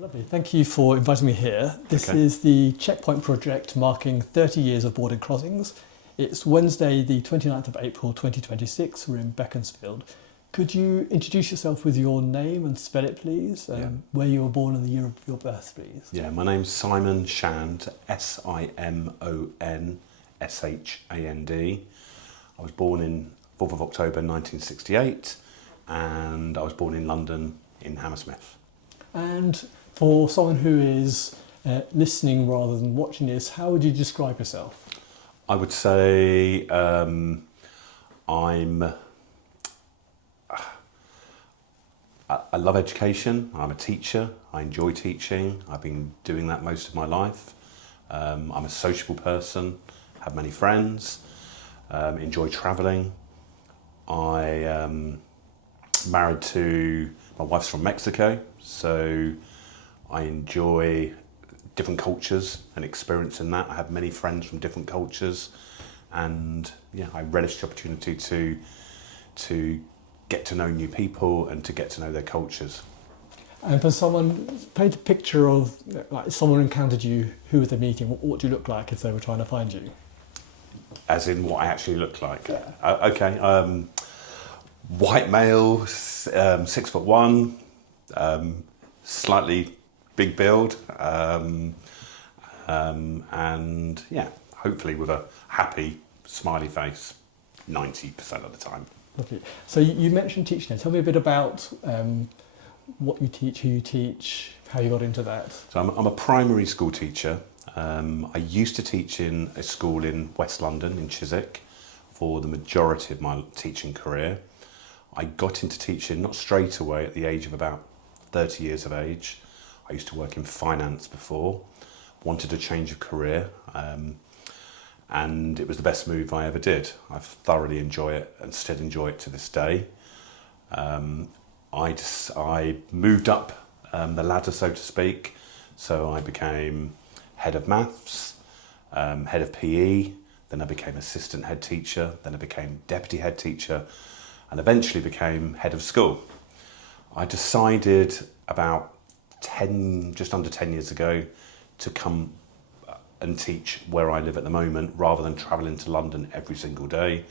Lovely, thank you for inviting me here. This is the Checkpoint project marking 30 years of border crossings. It's Wednesday the 29th of April 2026, we're in Beaconsfield. Could you introduce yourself with your name and spell it please? Where you were born and the year of your birth please? Yeah, my name's Simon Shand, Simonshand. I was born in 4th of October 1968 and I was born in London in Hammersmith. And for someone who is listening rather than watching this, how would you describe yourself? I would say I love education. I'm a teacher. I enjoy teaching. I've been doing that most of my life. I'm a sociable person, have many friends, enjoy travelling. I married to, my wife's from Mexico, so I enjoy different cultures and experiencing that. I have many friends from different cultures, and yeah, I relish the opportunity to get to know new people and to get to know their cultures. And for someone, paint a picture of, like, if someone encountered you, who were they meeting? What do you look like if they were trying to find you? As in what I actually look like? Yeah. Okay, white male, 6'1", slightly big build, and yeah, hopefully with a happy, smiley face 90% of the time. Lovely. So you mentioned teaching. Tell me a bit about what you teach, who you teach, how you got into that. So I'm a primary school teacher. I used to teach in a school in West London, in Chiswick, for the majority of my teaching career. I got into teaching not straight away at the age of about 30 years of age. I used to work in finance before, wanted a change of career, and it was the best move I ever did. I thoroughly enjoy it and still enjoy it to this day. I moved up the ladder, so to speak, so I became head of maths, head of PE, then I became assistant head teacher, then I became deputy head teacher, and eventually became head of school. I decided about just under 10 years ago to come and teach where I live at the moment rather than travelling to London every single day.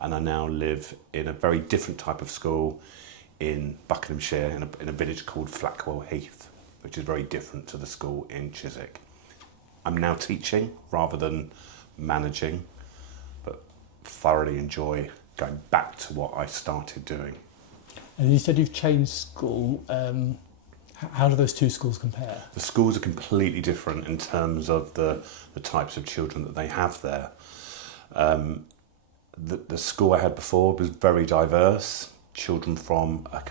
And I now live in a very different type of school in Buckinghamshire in a village called Flackwell Heath, which is very different to the school in Chiswick. I'm now teaching rather than managing, but thoroughly enjoy going back to what I started doing. And you said you've changed school. How do those two schools compare? The schools are completely different in terms of the types of children that they have there. The school I had before was very diverse, children from a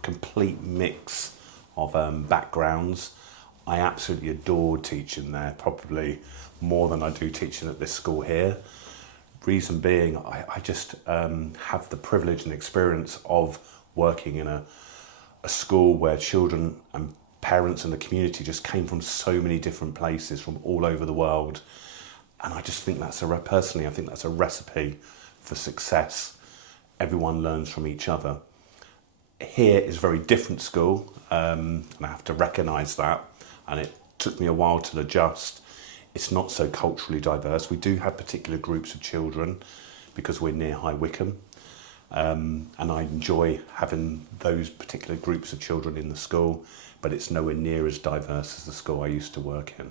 complete mix of backgrounds. I absolutely adored teaching there, probably more than I do teaching at this school here. Reason being, I just have the privilege and experience of working in a school where children and parents and the community just came from so many different places from all over the world. And I just think personally, I think that's a recipe for success. Everyone learns from each other. Here is a very different school, and I have to recognise that. And it took me a while to adjust. It's not so culturally diverse. We do have particular groups of children because we're near High Wycombe. And I enjoy having those particular groups of children in the school, but it's nowhere near as diverse as the school I used to work in.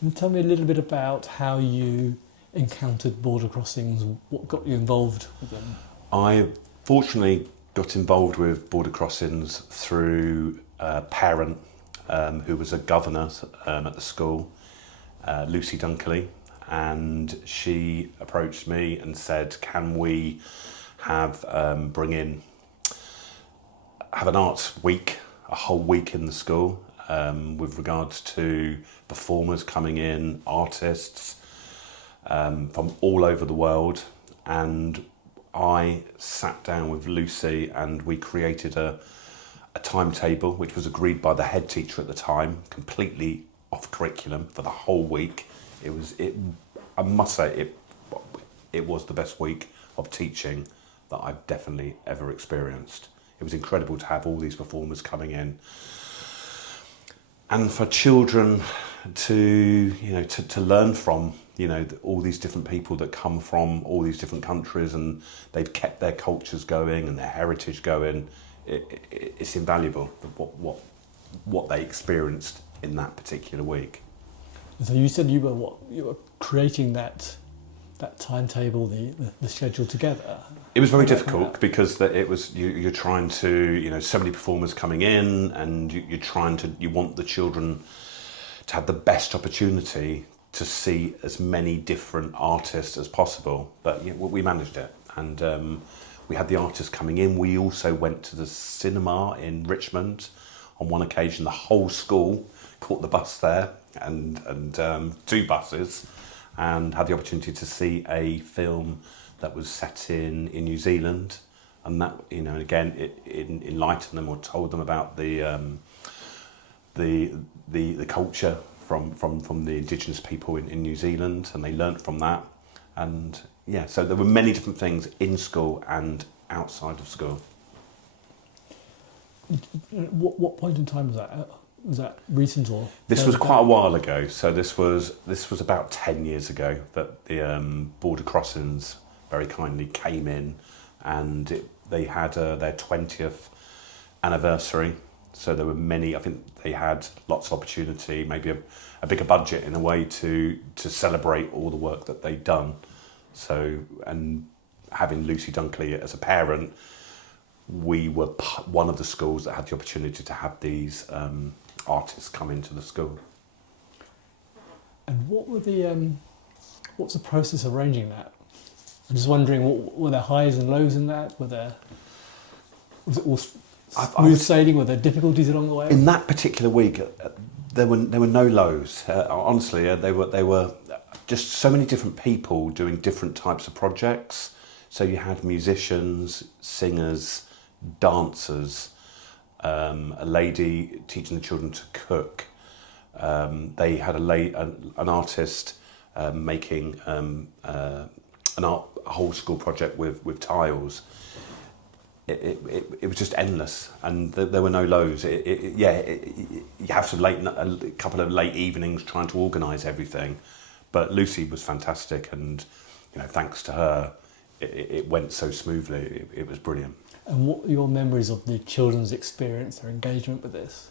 And tell me a little bit about how you encountered border crossings, what got you involved with them? I fortunately got involved with border crossings through a parent who was a governor at the school, Lucy Dunkerley, and she approached me and said, can we have an arts week, a whole week in the school, with regards to performers coming in, artists from all over the world. And I sat down with Lucy and we created a timetable which was agreed by the head teacher at the time, completely off curriculum for the whole week. I must say it was the best week of teaching that I've definitely ever experienced. It was incredible to have all these performers coming in. and for children to to learn from all these different people that come from all these different countries, and they've kept their cultures going and their heritage going. It's invaluable what they experienced in that particular week. So you said you were creating that timetable, the schedule together. It was very difficult because it was you're trying to so many performers coming in, and you want the children to have the best opportunity to see as many different artists as possible. But we managed it, and we had the artists coming in. We also went to the cinema in Richmond on one occasion. The whole school caught the bus there, and 2 buses, and had the opportunity to see a film that was set in New Zealand, and that again it enlightened them or told them about the culture from the Indigenous people in New Zealand, and they learnt from that. And so there were many different things in school and outside of school. What point in time was that? Was that recent or? This was quite a while ago. So this was about 10 years ago that the Border Crossings very kindly came in, and they had their 20th anniversary. So there were many. I think they had lots of opportunity, maybe a bigger budget in a way to celebrate all the work that they'd done. So, and having Lucy Dunkerley as a parent, we were one of the schools that had the opportunity to have these artists come into the school. And what was the process of arranging that? I'm just wondering, were there highs and lows in that? Was it all smooth sailing? Were there difficulties along the way? In that particular week, there were no lows. Honestly, they were just so many different people doing different types of projects. So you had musicians, singers, dancers, a lady teaching the children to cook. They had an artist making a whole school project with tiles. It was just endless, and there were no lows. You have a couple of late evenings trying to organise everything, but Lucy was fantastic, and thanks to her, it went so smoothly. It was brilliant. And what are your memories of the children's experience, their engagement with this?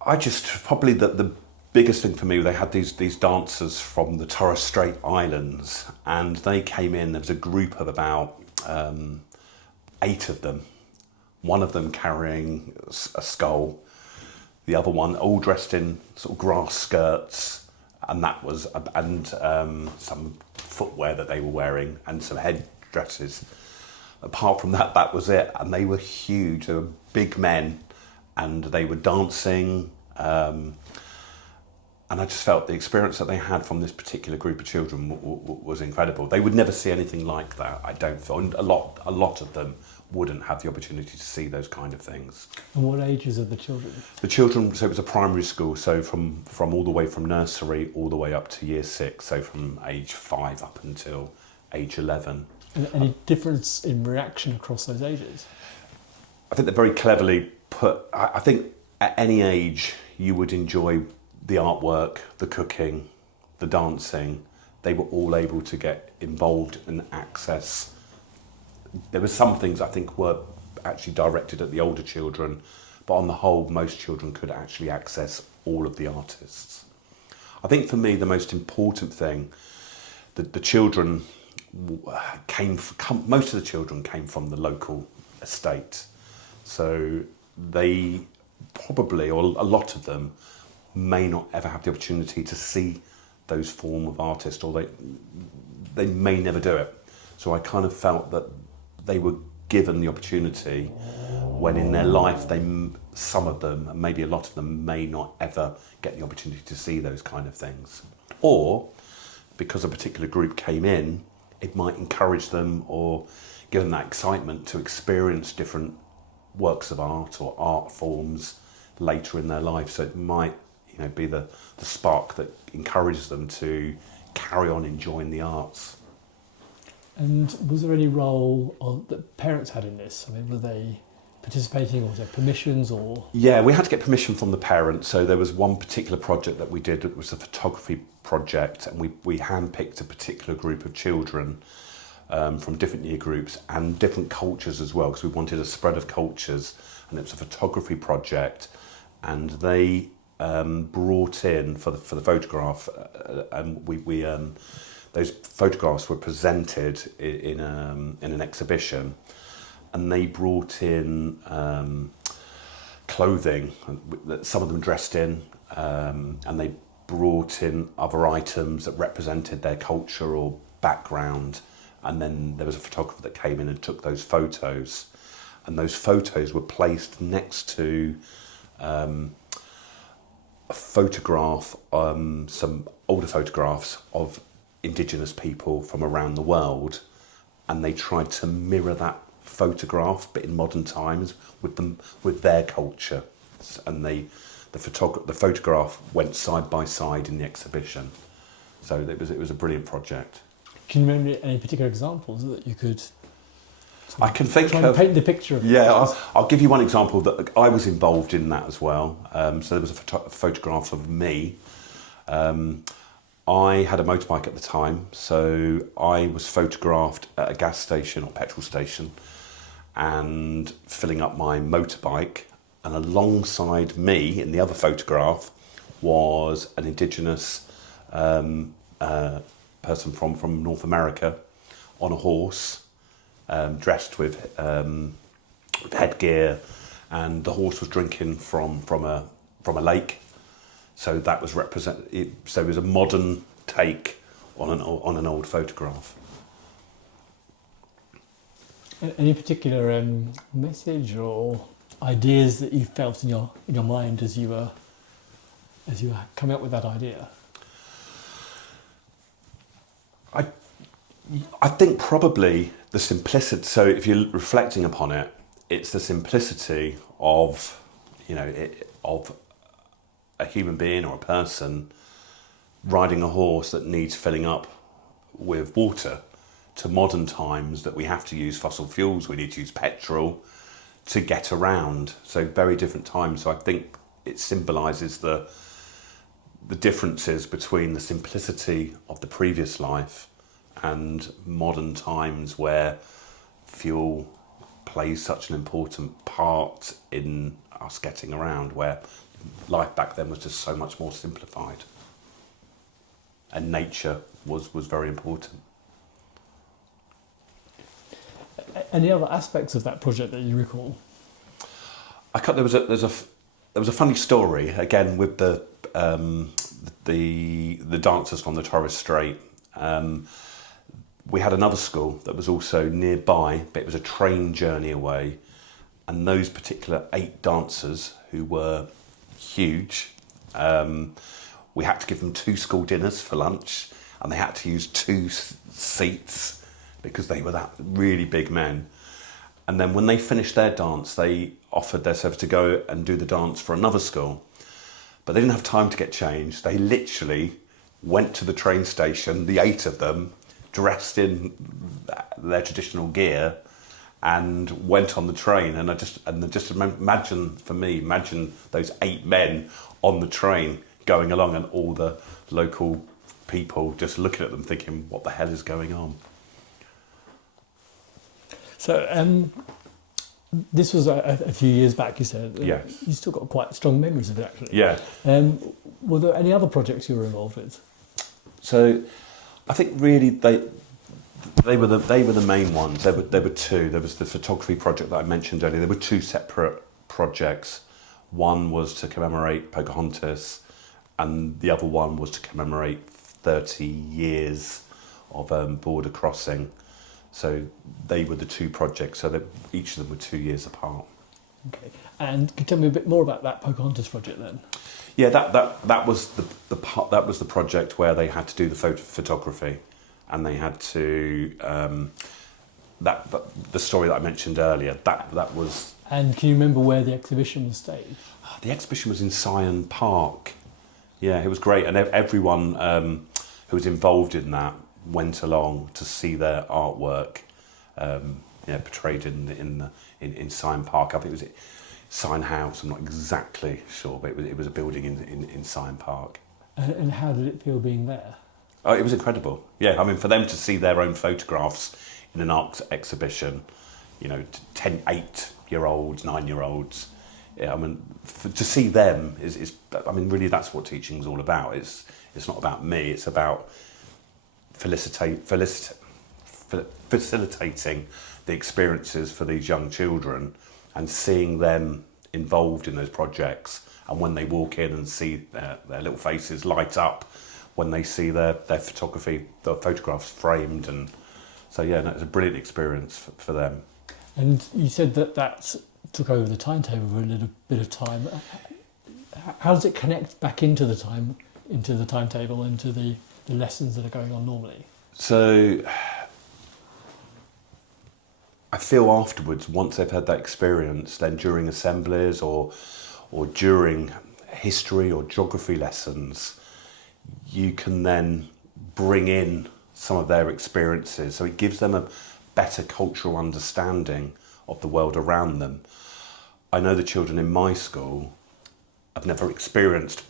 Probably the biggest thing for me, they had these dancers from the Torres Strait Islands, and they came in. There was a group of about 8 of them. One of them carrying a skull, the other one all dressed in sort of grass skirts, and some footwear that they were wearing, and some headdresses. Apart from that, that was it. And they were huge. They were big men, and they were dancing. And I just felt the experience that they had from this particular group of children was incredible. They would never see anything like that, I don't feel. And a lot of them wouldn't have the opportunity to see those kind of things. And what ages are the children? The children, so it was a primary school, so from all the way from nursery all the way up to year 6, so from age 5 up until age 11. And any difference in reaction across those ages? I think they're very cleverly put. I think at any age you would enjoy the artwork, the cooking, the dancing. They were all able to get involved and access. There were some things I think were actually directed at the older children, but on the whole, most children could actually access all of the artists. I think for me, the most important thing, that the children most of the children came from the local estate. So they probably, or a lot of them, may not ever have the opportunity to see those form of artists, or they may never do it. So I kind of felt that they were given the opportunity when in their life some of them, and maybe a lot of them, may not ever get the opportunity to see those kind of things. Or because a particular group came in, it might encourage them or give them that excitement to experience different works of art or art forms later in their life. So it might be the spark that encourages them to carry on enjoying the arts. And was there any role that parents had in this? I mean, were they participating, or was there permissions, or? Yeah, we had to get permission from the parents. So there was one particular project that we did. It was a photography project, and we handpicked a particular group of children from different year groups and different cultures as well, because we wanted a spread of cultures, and it was a photography project, and they brought in for the photograph, and we those photographs were presented in an exhibition, and they brought in clothing that some of them dressed in, and they brought in other items that represented their culture or background, and then there was a photographer that came in and took those photos, and those photos were placed next to a photograph, some older photographs of Indigenous people from around the world, and they tried to mirror that photograph but in modern times with their culture, and the photograph went side by side in the exhibition. So it was a brilliant project. Can you remember any particular examples that you could? I can think try and of. paint the picture of it. Yeah, I'll give you one example that I was involved in that as well. So there was a photograph of me. I had a motorbike at the time, so I was photographed at a gas station or petrol station and filling up my motorbike, and alongside me in the other photograph was an Indigenous person from North America on a horse, dressed with headgear, and the horse was drinking from a lake. So that was So it was a modern take on an old photograph. Any particular message or ideas that you felt in your mind as you were coming up with that idea? I think probably the simplicity. So if you're reflecting upon it, it's the simplicity of, of a human being or a person riding a horse that needs filling up with water, to modern times that we have to use fossil fuels, we need to use petrol to get around. So very different times. So I think it symbolises the differences between the simplicity of the previous life and modern times where fuel plays such an important part in us getting around, where life back then was just so much more simplified, and nature was very important. Any other aspects of that project that you recall? There was a funny story again with the dancers from the Torres Strait. We had another school that was also nearby, but it was a train journey away, and those particular 8 dancers, who were huge, we had to give them 2 school dinners for lunch, and they had to use 2 seats because they were that really big men. And then when they finished their dance, they offered their service to go and do the dance for another school, but they didn't have time to get changed. They literally went to the train station, the 8 of them, dressed in their traditional gear, and went on the train. And just imagine those 8 men on the train going along, and all the local people just looking at them thinking, what the hell is going on? So this was a few years back, you said. Yes. You still got quite strong memories of it, actually. Yeah. Were there any other projects you were involved with? So I think really they were the main ones. There were 2. There was the photography project that I mentioned earlier. There were 2 separate projects. One was to commemorate Pocahontas, and the other one was to commemorate 30 years of border crossing. So they were the 2 projects. So each of them were 2 years apart. Okay. And can you tell me a bit more about that Pocahontas project then? Yeah, that was the project where they had to do the photography, and they had to the story that I mentioned earlier. That was. And can you remember where the exhibition was staged? The exhibition was in Syon Park. Yeah, it was great, and everyone who was involved in that went along to see their artwork. portrayed in Sign Park. I think it was Sign House. I'm not exactly sure, but it was a building in Sign Park. And how did it feel being there? Oh, it was incredible. Yeah, I mean, for them to see their own photographs in an art exhibition, 8-year-olds, 9-year-olds. Yeah, I mean, to see them is really that's what teaching's all about. It's not about me. It's about facilitating the experiences for these young children and seeing them involved in those projects. And when they walk in and see their little faces light up when they see their photographs framed. And so, it's a brilliant experience for them. And you said that took over the timetable for a little bit of time. How does it connect back into the timetable, into the lessons that are going on normally? So I feel afterwards, once they've had that experience, then during assemblies or during history or geography lessons, you can then bring in some of their experiences. So it gives them a better cultural understanding of the world around them. I know the children in my school have never experienced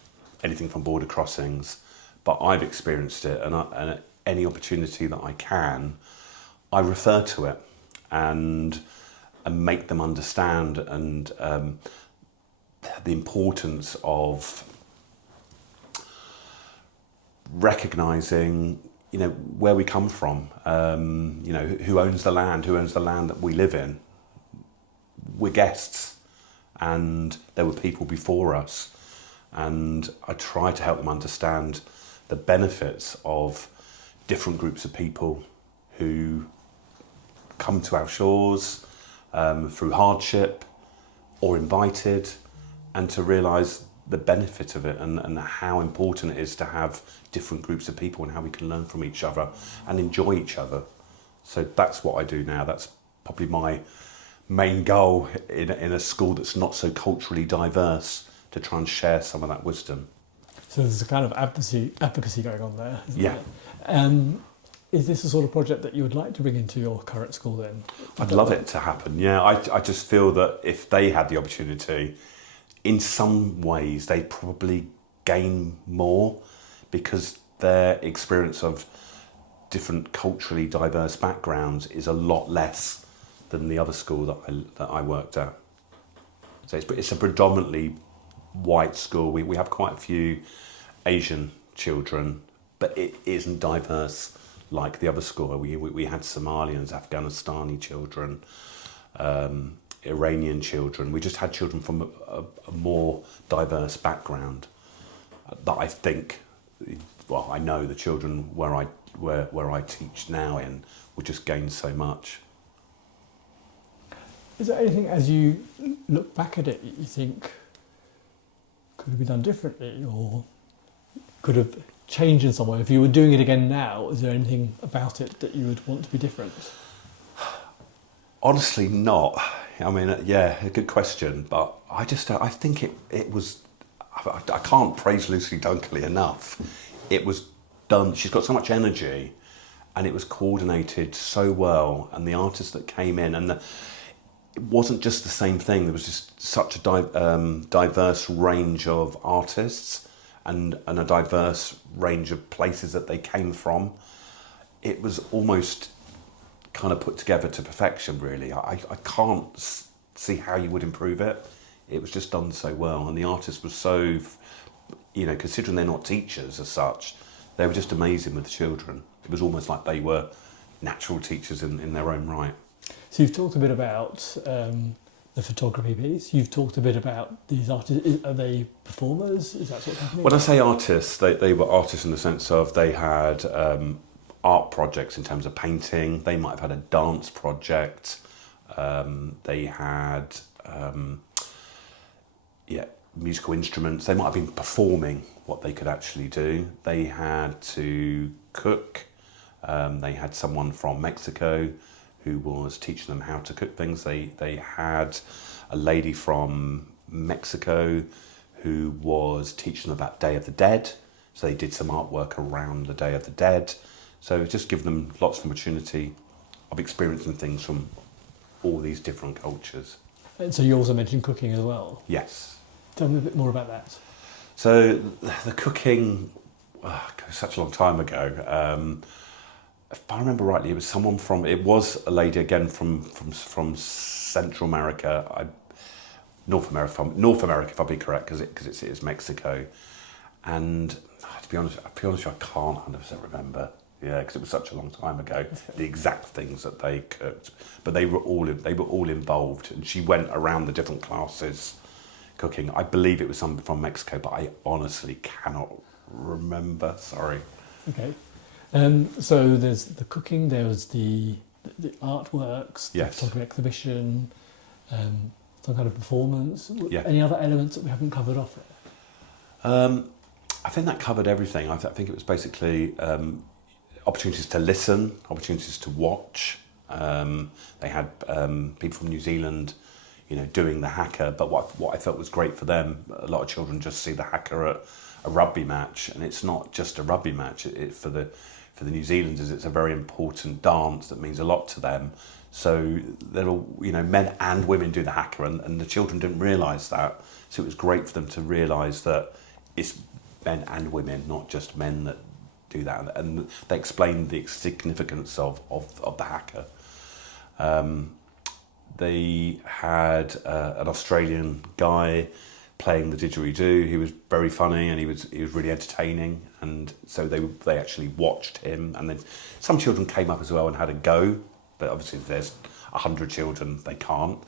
anything from border crossings, but I've experienced it, and at any opportunity that I can, I refer to it and make them understand and the importance of recognising, where we come from, who owns the land that we live in. We're guests, and there were people before us, and I try to help them understand the benefits of different groups of people who come to our shores through hardship or invited, and to realise the benefit of it and how important it is to have different groups of people and how we can learn from each other and enjoy each other. So that's what I do now. That's probably my main goal in a school that's not so culturally diverse, to try and share some of that wisdom. So there's a kind of advocacy going on there, isn't Yeah. there? Is this the sort of project that you would like to bring into your current school then? I'd love it to happen, yeah. I just feel that if they had the opportunity, in some ways they'd probably gain more, because their experience of different culturally diverse backgrounds is a lot less than the other school that I worked at. So it's a predominantly white school. We have quite a few Asian children, but it isn't diverse like the other school. We had Somalians, Afghanistani children, Iranian children. We just had children from a more diverse background that I think, well, I know the children where I teach now in will just gain so much. Is there anything, as you look back at it, you think could have been done differently or could have changed in some way? If you were doing it again now, is there anything about it that you would want to be different? Honestly, not. I mean, yeah, a good question, but I think it was. I can't praise Lucy Dunkerley enough. It was done. She's got so much energy, and it was coordinated so well. And the artists that came in, and it wasn't just the same thing. There was just such a diverse range of artists and a diverse range of places that they came from. It was almost kind of put together to perfection, really. I can't see how you would improve it. It was just done so well, and the artists were so, considering they're not teachers as such, they were just amazing with the children. It was almost like they were natural teachers in their own right. So you've talked a bit about the photography piece. You've talked a bit about these artists. Are they performers? Is that what's happening? When I say artists, they were artists in the sense of they had art projects in terms of painting. They might have had a dance project. They had musical instruments. They might have been performing what they could actually do. They had to cook. They had someone from Mexico who was teaching them how to cook things. They had a lady from Mexico who was teaching them about Day of the Dead. So they did some artwork around the Day of the Dead. So it's just given them lots of opportunity of experiencing things from all these different cultures. And so you also mentioned cooking as well. Yes. Tell me a bit more about that. So the cooking, goes such a long time ago. If I remember rightly, it was a lady again from Central America, North America, if I'll be correct, because it is Mexico. And to be honest, I can't 100% remember. Yeah, because it was such a long time ago. The exact things that they cooked, but they were all involved. And she went around the different classes cooking. I believe it was something from Mexico, but I honestly cannot remember. Sorry. Okay. So there's the cooking. There was the artworks, the Yes. photography exhibition, some kind of performance. Yeah. Any other elements that we haven't covered off there? I think that covered everything. I think it was basically opportunities to listen, opportunities to watch. They had people from New Zealand, doing the haka. But what I felt was great for them, a lot of children just see the haka at a rugby match, and it's not just a rugby match. For the New Zealanders, it's a very important dance that means a lot to them. So men and women do the haka, and the children didn't realise that. So it was great for them to realise that it's men and women, not just men that do that. And they explained the significance of the haka. They had an Australian guy playing the didgeridoo. He was very funny, and he was really entertaining. And so they actually watched him. And then some children came up as well and had a go. But obviously, if there's 100 children, they can't.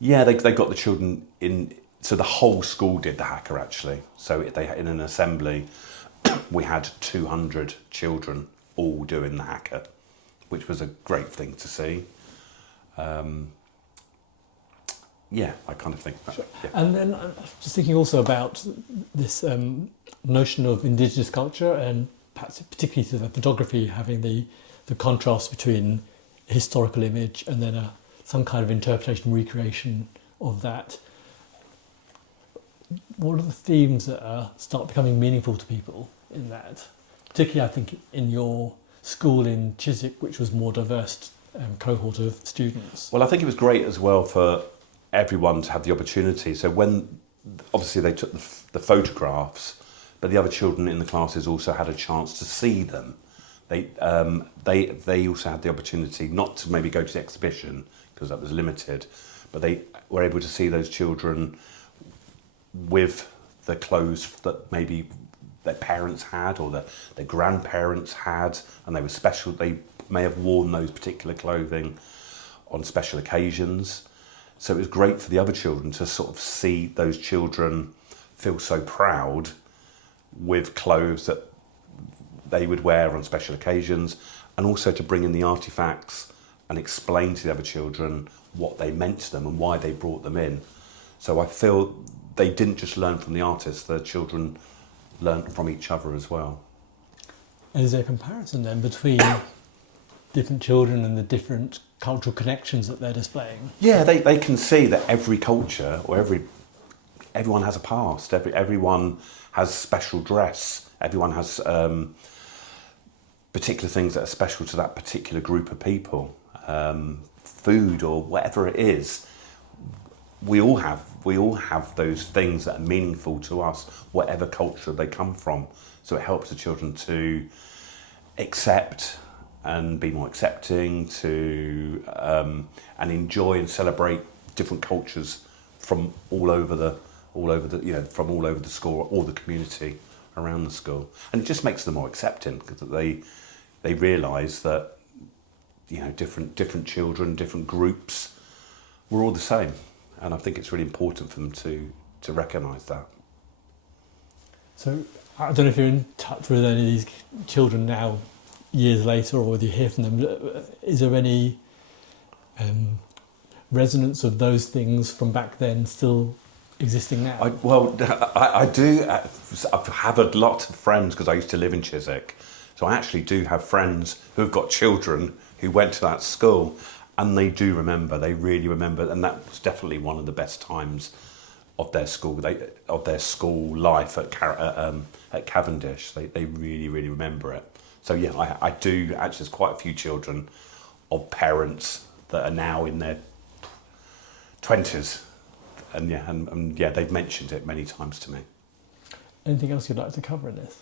They got the children in. So the whole school did the haka actually. So in an assembly, we had 200 children all doing the haka, which was a great thing to see. I kind of think that. Sure. Yeah. And then I'm just thinking also about this notion of Indigenous culture, and perhaps particularly to the photography, having the contrast between a historical image and then some kind of interpretation, recreation of that. What are the themes that start becoming meaningful to people in that? Particularly, I think, in your school in Chiswick, which was more diverse cohort of students. Well, I think it was great as well for everyone to have the opportunity. So when, obviously, they took the photographs, but the other children in the classes also had a chance to see them. They also had the opportunity not to maybe go to the exhibition because that was limited, but they were able to see those children with the clothes that maybe their parents had or their grandparents had, and they were special. They may have worn those particular clothing on special occasions. So it was great for the other children to sort of see those children feel so proud with clothes that they would wear on special occasions, and also to bring in the artifacts and explain to the other children what they meant to them and why they brought them in. So I feel they didn't just learn from the artists, the children learned from each other as well. And is there a comparison then between different children and the different cultural connections that they're displaying? Yeah, they can see that every culture or everyone has a past. Everyone has special dress. Everyone has particular things that are special to that particular group of people. Food or whatever it is. We all have those things that are meaningful to us, whatever culture they come from. So it helps the children to accept and be more accepting, to and enjoy and celebrate different cultures from all over the school or the community around the school, and it just makes them more accepting because they realise that different children, different groups, we're all the same. And I think it's really important for them to recognise that. So I don't know if you're in touch with any of these children now, years later, or whether you hear from them. Is there any resonance of those things from back then still existing now? I do. I have a lot of friends because I used to live in Chiswick. So I actually do have friends who have got children who went to that school. And they do remember, they really remember, and that was definitely one of the best times of their school, life at Cavendish. They really, really remember it. So yeah, I do actually. There's quite a few children of parents that are now in their 20s, and yeah, they've mentioned it many times to me. Anything else you'd like to cover in this?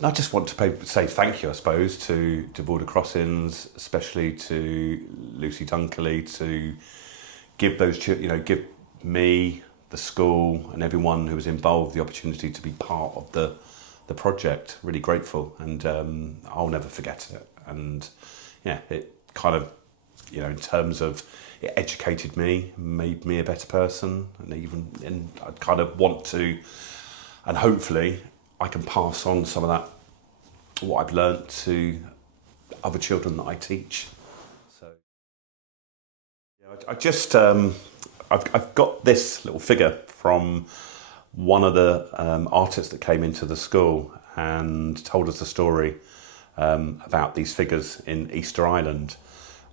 I just want to say thank you, I suppose, to Border Crossings, especially to Lucy Dunkerley, to give those give me, the school, and everyone who was involved the opportunity to be part of the project. Really grateful, and I'll never forget it. And yeah, it kind of, in terms of it educated me, made me a better person, and I kind of want to, and hopefully I can pass on some of that, what I've learnt, to other children that I teach. So I just I've got this little figure from one of the artists that came into the school and told us the story about these figures in Easter Island,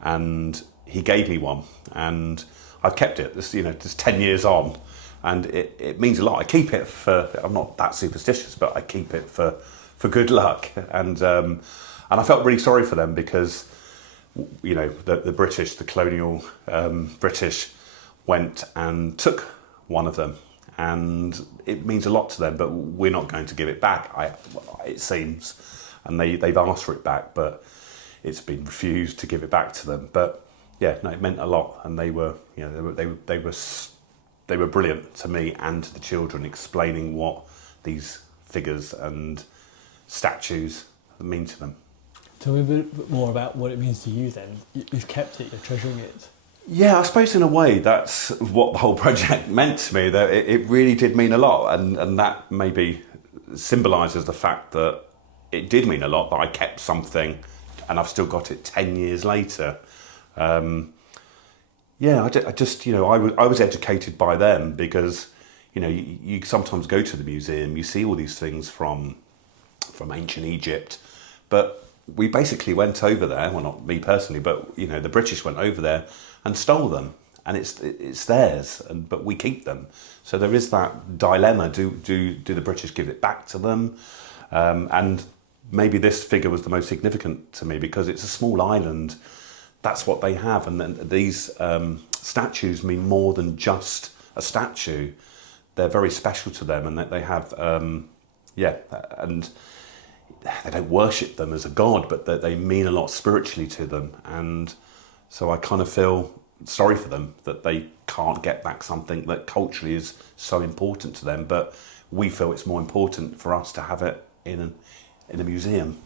and he gave me one, and I've kept it. This, just 10 years on, and it means a lot. I keep it for, I'm not that superstitious, but I keep it for good luck, and I felt really sorry for them, because the British, the colonial British, went and took one of them, and it means a lot to them, but we're not going to give it back, it seems, and they've asked for it back, but it's been refused to give it back to them. But yeah, no, it meant a lot, and they were brilliant to me and to the children, explaining what these figures and statues mean to them. Tell me a bit more about what it means to you then. You've kept it, you're treasuring it. Yeah, I suppose in a way that's what the whole project meant to me, that it really did mean a lot, and that maybe symbolises the fact that it did mean a lot, that I kept something and I've still got it 10 years later. Yeah, I was educated by them, because you sometimes go to the museum, you see all these things from ancient Egypt, but we basically went over there, well, not me personally, but the British went over there and stole them, and it's theirs, but we keep them. So there is that dilemma: do the British give it back to them? And maybe this figure was the most significant to me, because it's a small island. That's what they have, and then these statues mean more than just a statue. They're very special to them, and they have and they don't worship them as a god, but they mean a lot spiritually to them. And so I kind of feel sorry for them that they can't get back something that culturally is so important to them, but we feel it's more important for us to have it in a museum.